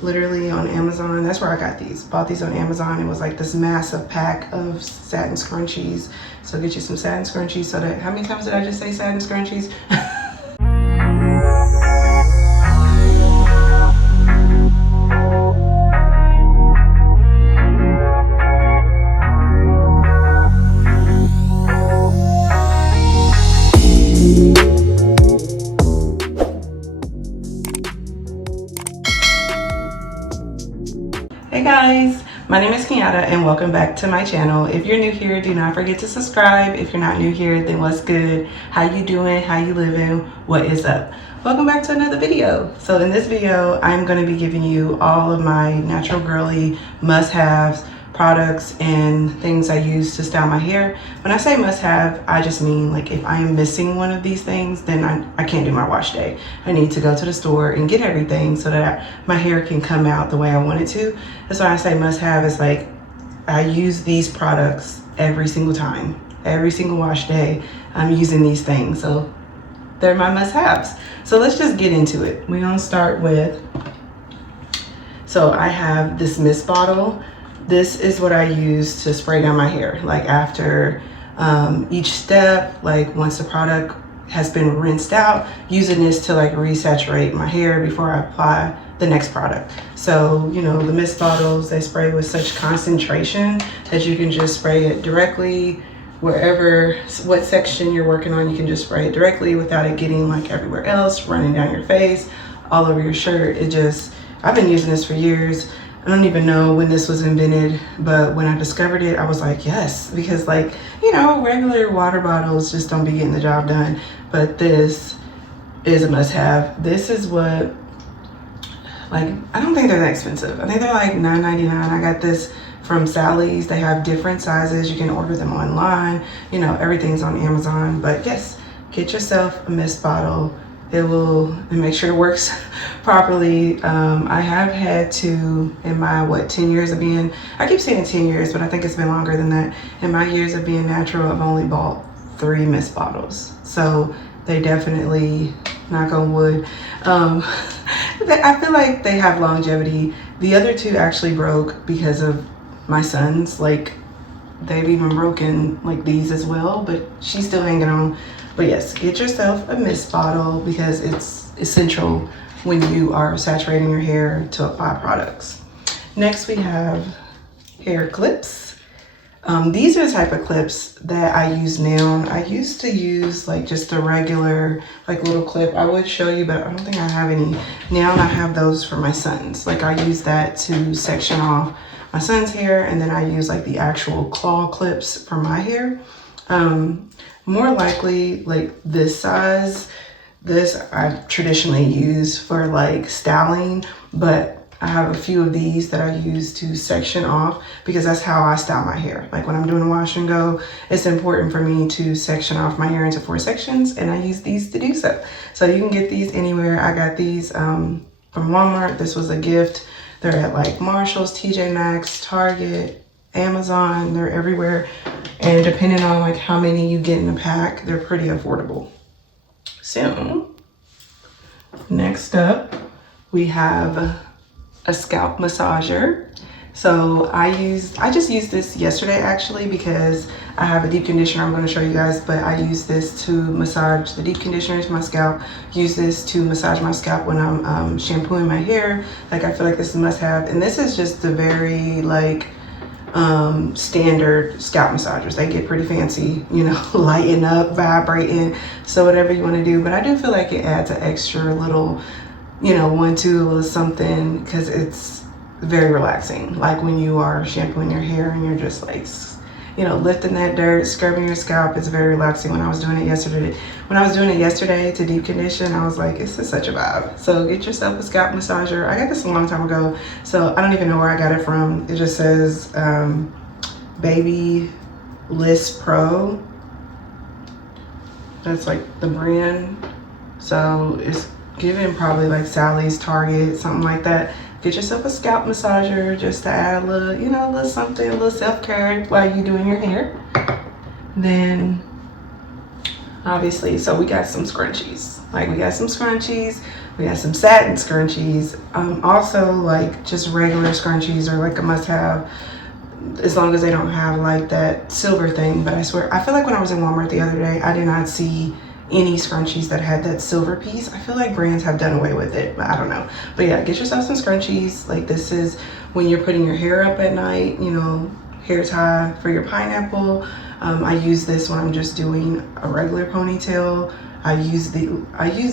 literally on Amazon. That's where I got these. Bought these on Amazon. It was like this massive pack of satin scrunchies. So get you some satin scrunchies so that, how many times did I just say satin scrunchies? Hey guys, my name is Kenyatta and welcome back to my channel. If you're new here, do not forget to subscribe. If you're not new here, then what's good? How you doing? How you living? What is up? Welcome back to another video. So in this video, I'm going to be giving you all of my natural girly must-haves, products, and things I use to style my hair. When I say must-have, I just mean like if I am missing one of these things, then I can't do my wash day. I need to go to the store and get everything so that my hair can come out the way I want it to. That's why I say must-have is like I use these products every single time. Every single wash day, I'm using these things. So they're my must-haves. So let's just get into it. We're gonna start with, so I have this mist bottle. This is what I use to spray down my hair. Like after each step, like once the product has been rinsed out, using this to like resaturate my hair before I apply the next product. So, you know, the mist bottles, they spray with such concentration that you can just spray it directly wherever, what section you're working on, you can just spray it directly without it getting like everywhere else, running down your face, all over your shirt. It just, I've been using this for years. I don't even know when this was invented, but when I discovered it, I was like, yes, because like, you know, regular water bottles just don't be getting the job done. But this is a must-have. This is what, like, I don't think they're that expensive. I think they're like $9.99. I got this from Sally's. They have different sizes. You can order them online. You know, everything's on Amazon. But yes, get yourself a mist bottle. It will, and make sure it works properly. I have had to, in my 10 years of being, I keep saying 10 years, but I think it's been longer than that. In my years of being natural, I've only bought 3 mist bottles. So they definitely, knock on wood, I feel like they have longevity. The other 2 actually broke because of my sons. Like they've even broken like these as well, but she's still hanging on. But yes, get yourself a mist bottle because it's essential when you are saturating your hair to apply products. Next we have hair clips. These are the type of clips that I use now. I used to use like just a regular like little clip. I would show you, but I don't think I have any. Now I have those for my sons. Like I use that to section off my son's hair, and then I use like the actual claw clips for my hair. More likely like this size, this I traditionally use for like styling, but I have a few of these that I use to section off because that's how I style my hair. Like when I'm doing a wash and go, it's important for me to section off my hair into 4 sections, and I use these to do so. So you can get these anywhere. I got these from Walmart. This was a gift. They're at like Marshall's, TJ Maxx, Target, Amazon. They're everywhere. And depending on like how many you get in a pack, they're pretty affordable. So next up, we have a scalp massager. So I just used this yesterday actually because I have a deep conditioner I'm going to show you guys, but I use this to massage the deep conditioner to my scalp. Use this to massage my scalp when I'm shampooing my hair. Like I feel like this is a must-have, and this is just the very like standard scalp massagers. They get pretty fancy, you know, lighten up, vibrating, so whatever you want to do. But I do feel like it adds an extra little, you know, 1-2 little something, because it's very relaxing. Like when you are shampooing your hair and you're just like, you know, lifting that dirt, scrubbing your scalp, it's very relaxing. When I was doing it yesterday to deep condition, I was like, it's just such a vibe. So get yourself a scalp massager. I got this a long time ago, so I don't even know where I got it from. It just says Baby Bliss Pro. That's like the brand. So it's given probably like Sally's, Target, something like that. Get yourself a scalp massager just to add a little, you know, a little something, a little self-care while you're doing your hair. Then obviously, so we got some scrunchies. Like we got some scrunchies. We got some satin scrunchies. Also like just regular scrunchies are like a must have, as long as they don't have like that silver thing. But I swear, I feel like when I was in Walmart the other day, I did not see any scrunchies that had that silver piece. I feel like brands have done away with it, but I don't know. But yeah, get yourself some scrunchies. Like this is when you're putting your hair up at night, you know, hair tie for your pineapple. I use this when I'm just doing a regular ponytail. I use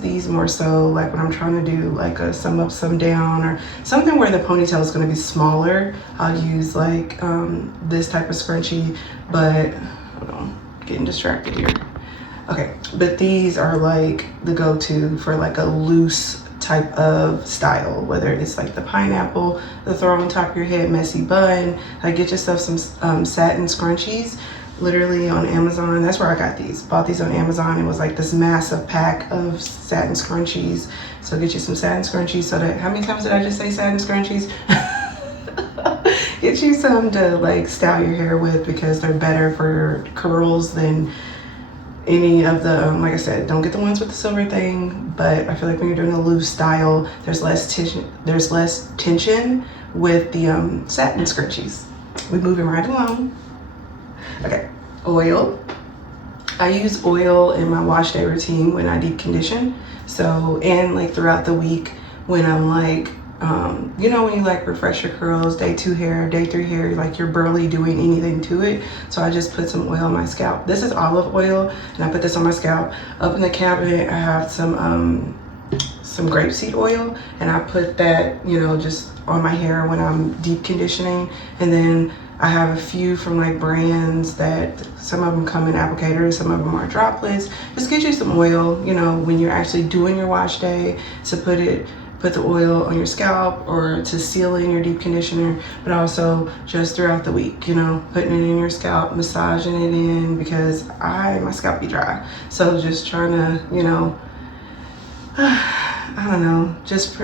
these more so like when I'm trying to do like a some up, some down, or something where the ponytail is going to be smaller. I'll use like this type of scrunchie, but hold on, getting distracted here. Okay, but these are like the go-to for like a loose type of style, whether it's like the pineapple, the throw on top of your head, messy bun. Like get yourself some satin scrunchies. Literally on Amazon, that's where I got these. Bought these on Amazon. It was like this massive pack of satin scrunchies. So get you some satin scrunchies. So that, how many times did I just say satin scrunchies? Get you some to like style your hair with, because they're better for curls than any of the like I said, don't get the ones with the silver thing. But I feel like when you're doing a loose style, there's less tension with the satin scrunchies. We're moving right along. Okay, oil. I use oil in my wash day routine when I deep condition. So, and like throughout the week when I'm like, you know, when you like refresh your curls, day 2 hair, day 3 hair, like you're barely doing anything to it. So I just put some oil on my scalp. This is olive oil, and I put this on my scalp. Up in the cabinet, I have some grapeseed oil, and I put that, you know, just on my hair when I'm deep conditioning. And then I have a few from like brands that some of them come in applicators, some of them are droplets. Just get you some oil, you know, when you're actually doing your wash day, to put the oil on your scalp or to seal in your deep conditioner, but also just throughout the week, you know, putting it in your scalp, massaging it in, because my scalp be dry. So just trying to, you know, I don't know, just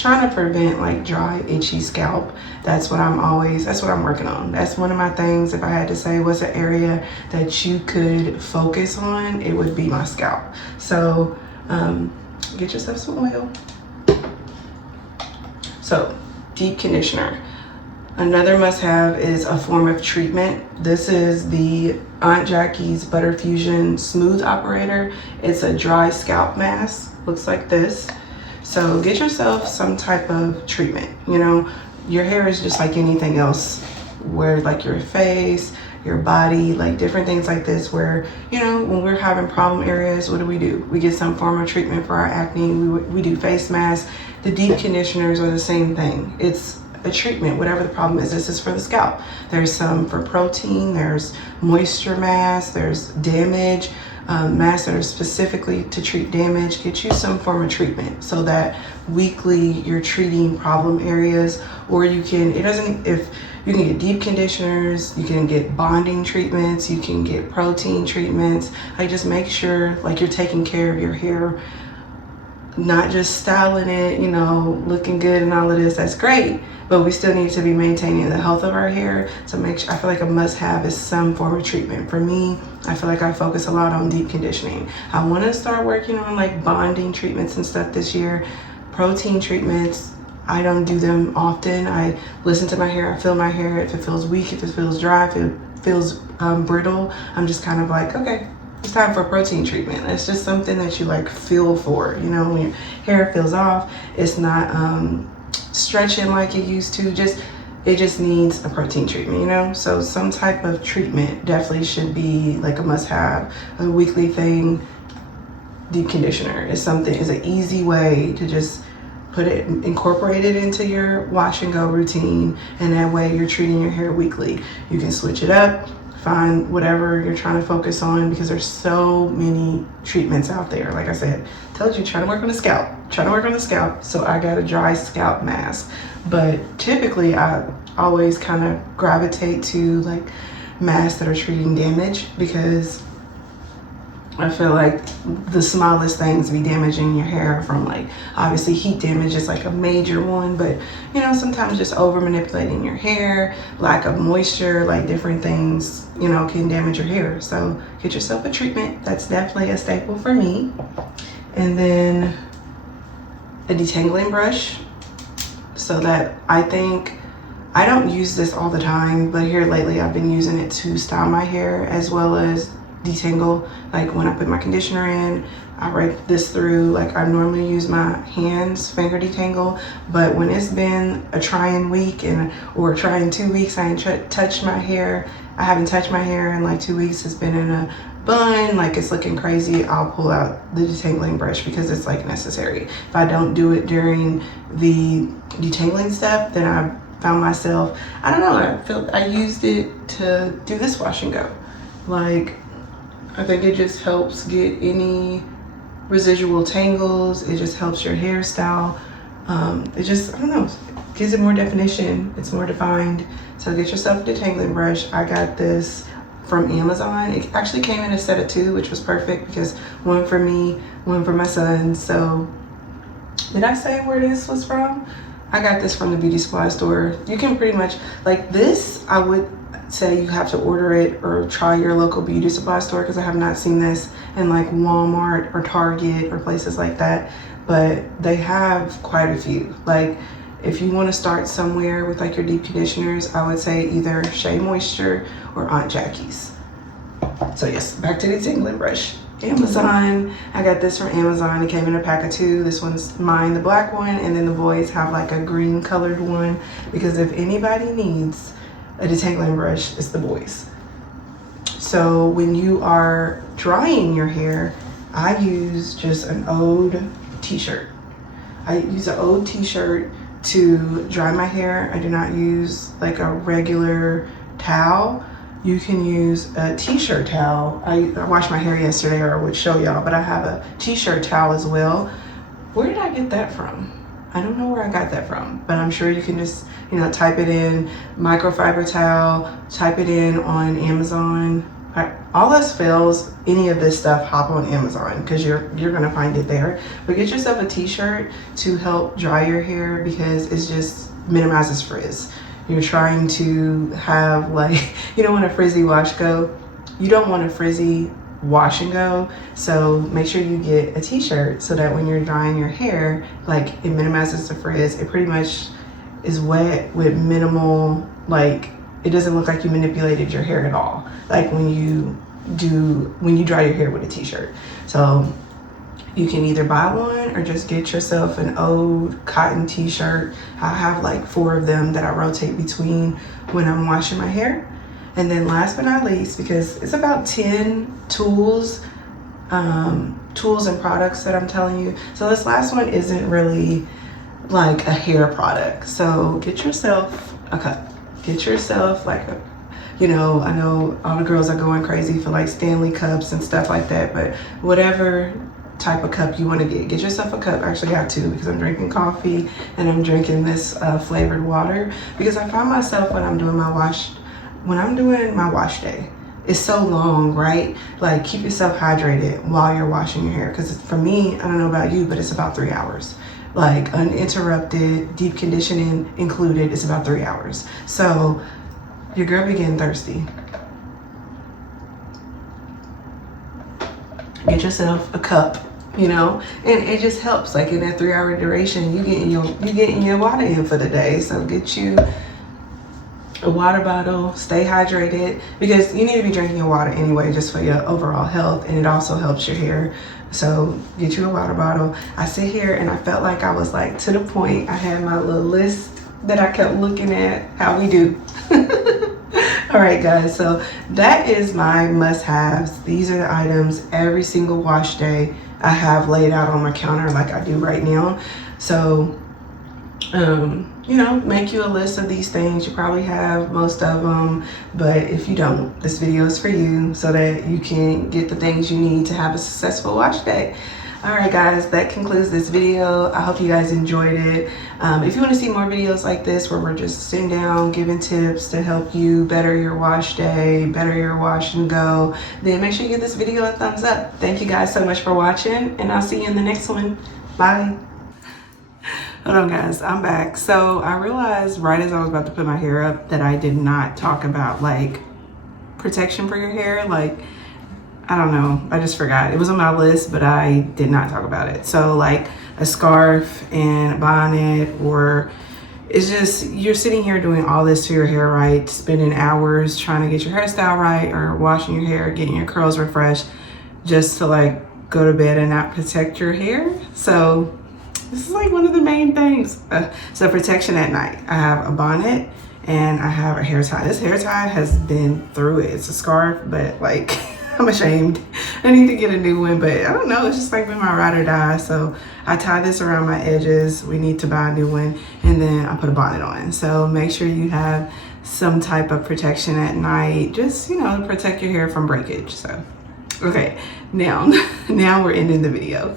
trying to prevent like dry, itchy scalp. That's what I'm working on. That's one of my things. If I had to say what's an area that you could focus on, it would be my scalp. So get yourself some oil. So deep conditioner. Another must-have is a form of treatment. This is the Aunt Jackie's Butter Fusion Smooth Operator. It's a dry scalp mask. Looks like this. So get yourself some type of treatment. You know, your hair is just like anything else, where like your face, your body, like different things like this, where, you know, when we're having problem areas, what do? We get some form of treatment for our acne. We do face masks. The deep conditioners are the same thing. It's a treatment, whatever the problem is. This is for the scalp. There's some for protein, there's moisture masks, there's damage masks that are specifically to treat damage. Get you some form of treatment so that weekly you're treating problem areas. Or you can, if you can get deep conditioners, you can get bonding treatments, you can get protein treatments. Like just make sure like you're taking care of your hair, not just styling it, you know, looking good and all of this. That's great, but we still need to be maintaining the health of our hair. So I feel like a must-have is some form of treatment. For me, I feel like I focus a lot on deep conditioning. I want to start working on like bonding treatments and stuff this year. Protein treatments, I don't do them often. I listen to my hair, I feel my hair. If it feels weak, if it feels dry, if it feels brittle, I'm just kind of like, okay, it's time for a protein treatment. It's just something that you like feel for, you know, when your hair feels off, it's not stretching like it used to, it just needs a protein treatment, you know. So some type of treatment definitely should be like a must-have, a weekly thing. Deep conditioner is an easy way to just incorporate it into your wash and go routine, and that way you're treating your hair weekly. You can switch it up, find whatever you're trying to focus on, because there's so many treatments out there. Like I said, told you, trying to work on the scalp. So I got a dry scalp mask, but typically I always kind of gravitate to like masks that are treating damage, because I feel like the smallest things be damaging your hair, from like obviously heat damage is like a major one, but you know, sometimes just over manipulating your hair, lack of moisture, like different things, you know, can damage your hair. So get yourself a treatment. That's definitely a staple for me. And then a detangling brush, so that I don't use this all the time, but here lately I've been using it to style my hair as well as detangle. Like when I put my conditioner in, I rake this through. Like I normally use my hands finger detangle, but when it's been a trying week or trying 2 weeks, I ain't touched my hair. I haven't touched my hair in like 2 weeks. It's been in a bun, like it's looking crazy. I'll pull out the detangling brush because it's like necessary. If I don't do it during the detangling step, then I found myself, I don't know, I used it to do this wash and go. Like, I think it just helps get any residual tangles. It just helps your hairstyle. It just, I don't know, gives it more definition. It's more defined. So get yourself a detangling brush. I got this from Amazon. It actually came in a set of 2, which was perfect because one for me, one for my son. So did I say where this was from? I got this from the beauty supply store. You can pretty much, like this, I would say you have to order it or try your local beauty supply store, because I have not seen this in like Walmart or Target or places like that, but they have quite a few. Like if you want to start somewhere with like your deep conditioners, I would say either Shea Moisture or Aunt Jackie's. So yes, back to the detangling brush. Amazon, I got this from Amazon. It came in a pack of 2. This one's mine, the black one, and then the boys have like a green colored one, because if anybody needs a detangling brush, it's the boys. So when you are drying your hair, I use just an old t-shirt. I use an old t-shirt to dry my hair. I do not use like a regular towel. You can use a t-shirt towel. I washed my hair yesterday, or I would show y'all, but I have a t-shirt towel as well. Where did I get that from? I don't know where I got that from, but I'm sure you can just, you know, type it in, microfiber towel, type it in on Amazon. All else fails, any of this stuff, hop on Amazon, because you're gonna find it there. But get yourself a t-shirt to help dry your hair, because it's just minimizes frizz. You're trying to have, like, you don't want a frizzy wash go. You don't want a frizzy wash and go. So make sure you get a t-shirt so that when you're drying your hair, like, it minimizes the frizz. It pretty much is wet with minimal, like, it doesn't look like you manipulated your hair at all. Like when you dry your hair with a t-shirt. So you can either buy one or just get yourself an old cotton t-shirt. I have like 4 of them that I rotate between when I'm washing my hair. And then last but not least, because it's about 10 tools and products that I'm telling you. So this last one isn't really like a hair product. So get yourself a cup. Get yourself like a, you know, I know all the girls are going crazy for like Stanley cups and stuff like that, but whatever type of cup you want to get yourself a cup. I actually got 2 because I'm drinking coffee and I'm drinking this flavored water, because I find myself when I'm doing my wash day, it's so long, right? Like keep yourself hydrated while you're washing your hair, because for me, I don't know about you, but it's about 3 hours. Like uninterrupted, deep conditioning included, it's about 3 hours. So your girl be getting thirsty. Get yourself a cup, you know, and it just helps. Like in that 3-hour duration, you getting your water in for the day. So get you a water bottle, stay hydrated, because you need to be drinking your water anyway, just for your overall health, and it also helps your hair. So get you a water bottle. I sit here and I felt like I was like to the point. I had my little list that I kept looking at. How we do. All right, guys, so that is my must-haves. These are the items every single wash day I have laid out on my counter like I do right now. So, you know, make you a list of these things. You probably have most of them, but if you don't, this video is for you so that you can get the things you need to have a successful wash day. All right, guys, that concludes this video. I hope you guys enjoyed it. If you want to see more videos like this where we're just sitting down giving tips to help you better your wash day, better your wash and go, then make sure you give this video a thumbs up. Thank you guys so much for watching, and I'll see you in the next one. Bye. Hold on, guys, I'm back. So I realized right as I was about to put my hair up that I did not talk about like protection for your hair. Like, I don't know, I just forgot. It was on my list, but I did not talk about it. So like a scarf and a bonnet, or it's just you're sitting here doing all this to your hair, right? Spending hours trying to get your hairstyle right, or washing your hair, getting your curls refreshed, just to like go to bed and not protect your hair. So this is like one of the main things. So protection at night. I have a bonnet and I have a hair tie. This hair tie has been through it. It's a scarf, but like I'm ashamed. I need to get a new one, but I don't know. It's just like been my ride or die. So I tie this around my edges. We need to buy a new one, and then I put a bonnet on. So make sure you have some type of protection at night, just, you know, to protect your hair from breakage. So, okay, now we're ending the video.